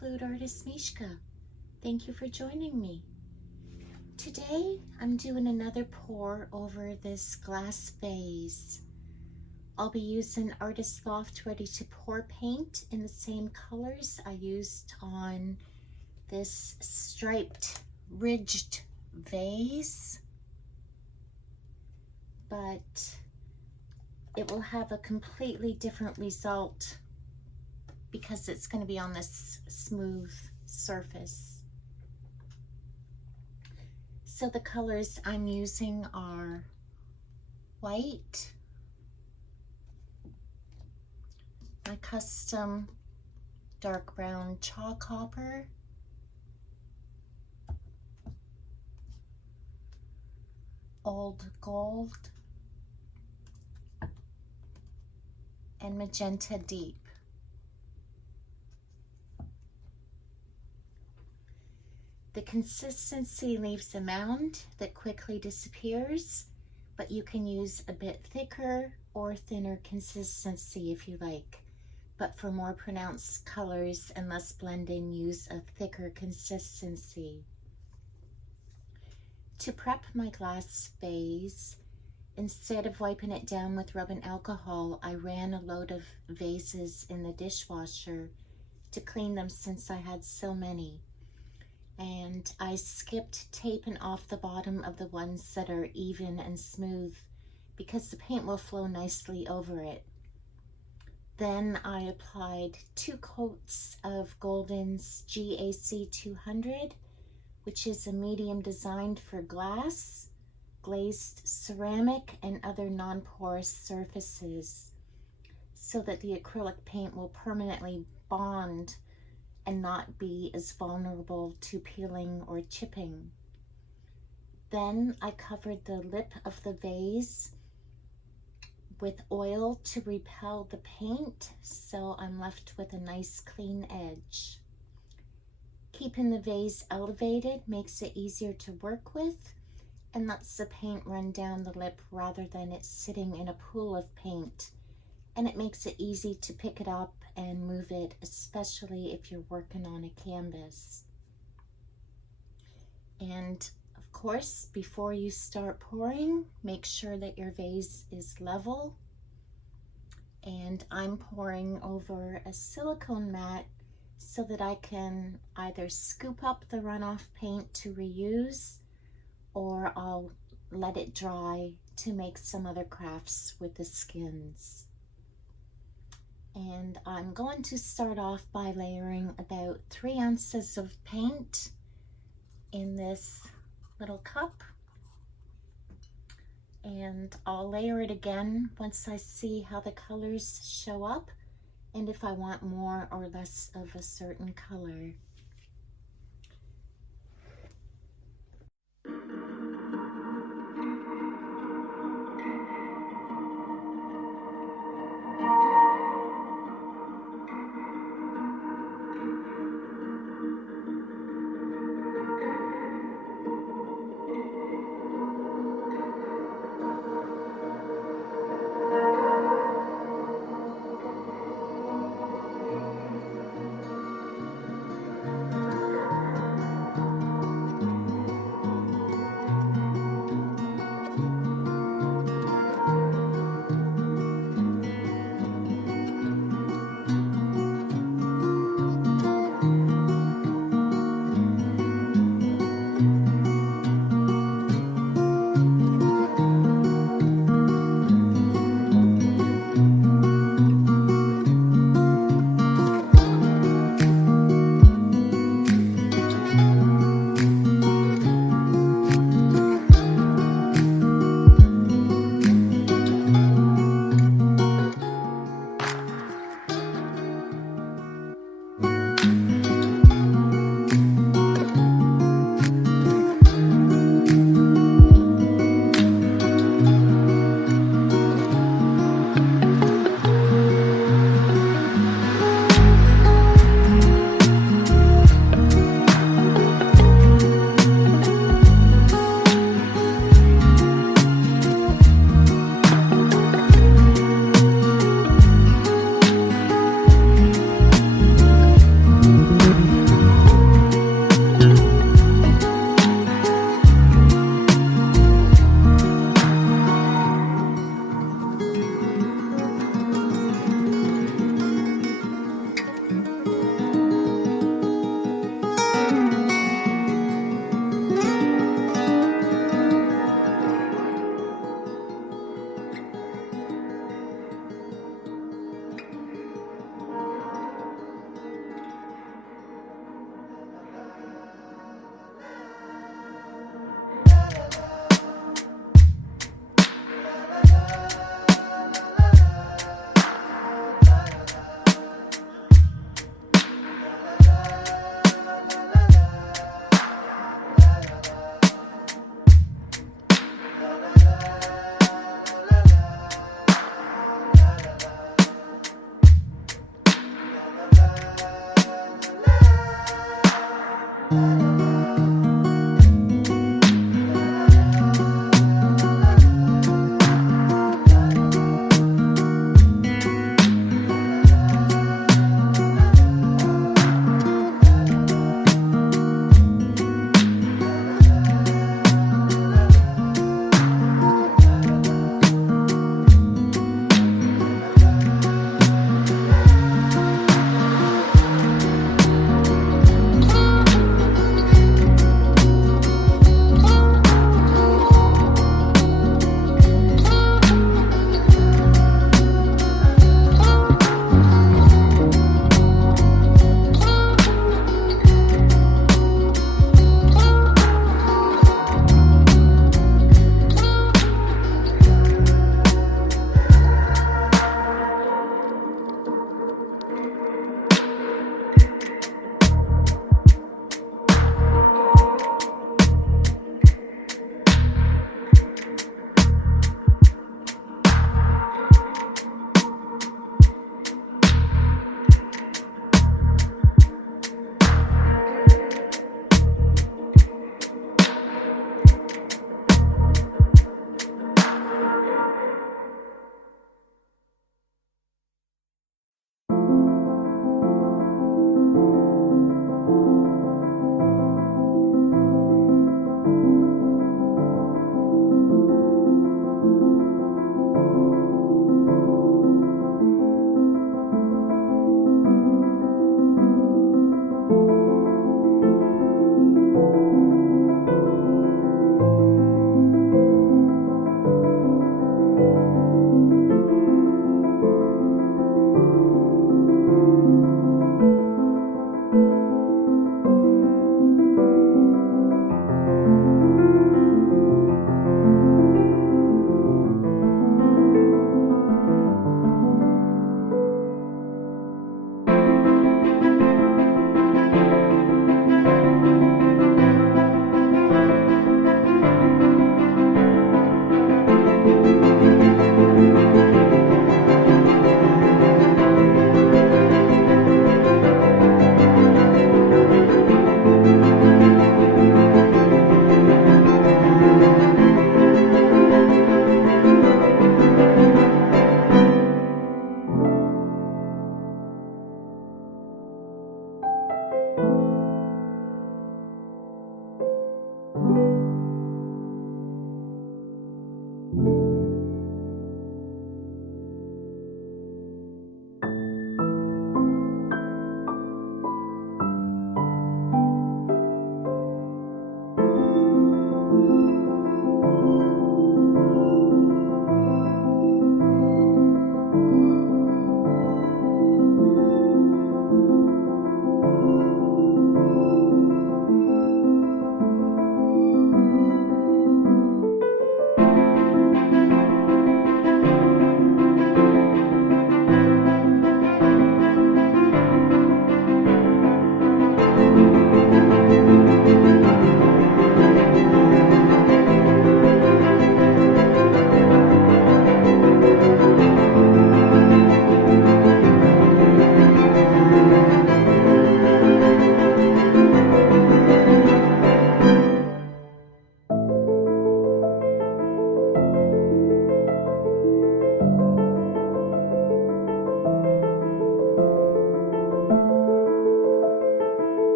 Fluid Artist Meshka. Thank you for joining me. Today I'm doing another pour over this glass vase. I'll be using Artist Loft Ready to Pour paint in the same colors I used on this striped ridged vase, but it will have a completely different result because it's going to be on this smooth surface. So the colors I'm using are white, my custom dark brown chalk copper, old gold, and magenta deep. The consistency leaves a mound that quickly disappears, but you can use a bit thicker or thinner consistency if you like. But for more pronounced colors and less blending, use a thicker consistency. To prep my glass vase, instead of wiping it down with rubbing alcohol, I ran a load of vases in the dishwasher to clean them since I had so many. And I skipped taping off the bottom of the ones that are even and smooth because the paint will flow nicely over it. Then I applied 2 coats of Golden's GAC 200, which is a medium designed for glass, glazed ceramic, and other non-porous surfaces, so that the acrylic paint will permanently bond and not be as vulnerable to peeling or chipping. Then I covered the lip of the vase with oil to repel the paint, so I'm left with a nice clean edge. Keeping the vase elevated makes it easier to work with and lets the paint run down the lip rather than it sitting in a pool of paint. And it makes it easy to pick it up and move it, especially if you're working on a canvas. And of course, before you start pouring, make sure that your vase is level. And I'm pouring over a silicone mat so that I can either scoop up the runoff paint to reuse, or I'll let it dry to make some other crafts with the skins. And I'm going to start off by layering about 3 ounces of paint in this little cup. And I'll layer it again once I see how the colors show up and if I want more or less of a certain color.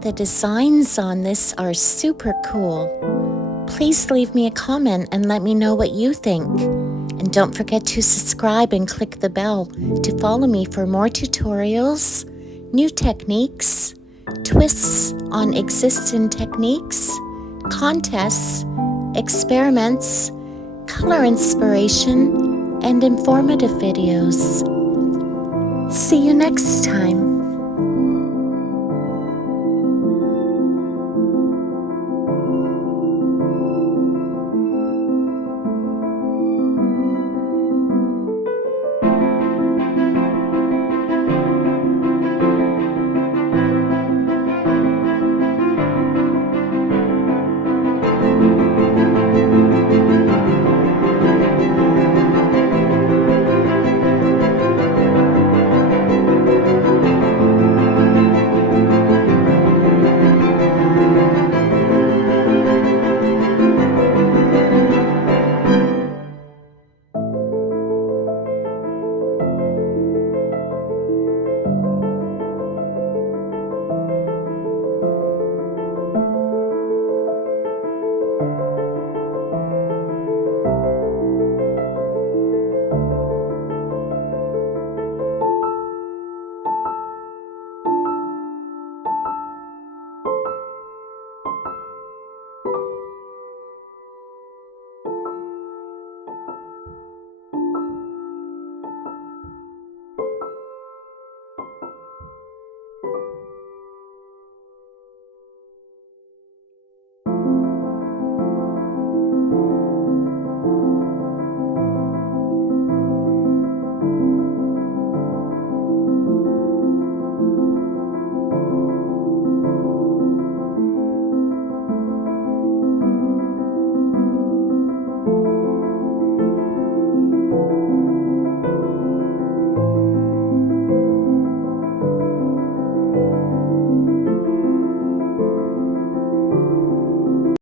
The designs on this are super cool. Please leave me a comment and let me know what you think. And don't forget to subscribe and click the bell to follow me for more tutorials, new techniques, twists on existing techniques, contests, experiments, color inspiration, and informative videos. See you next time.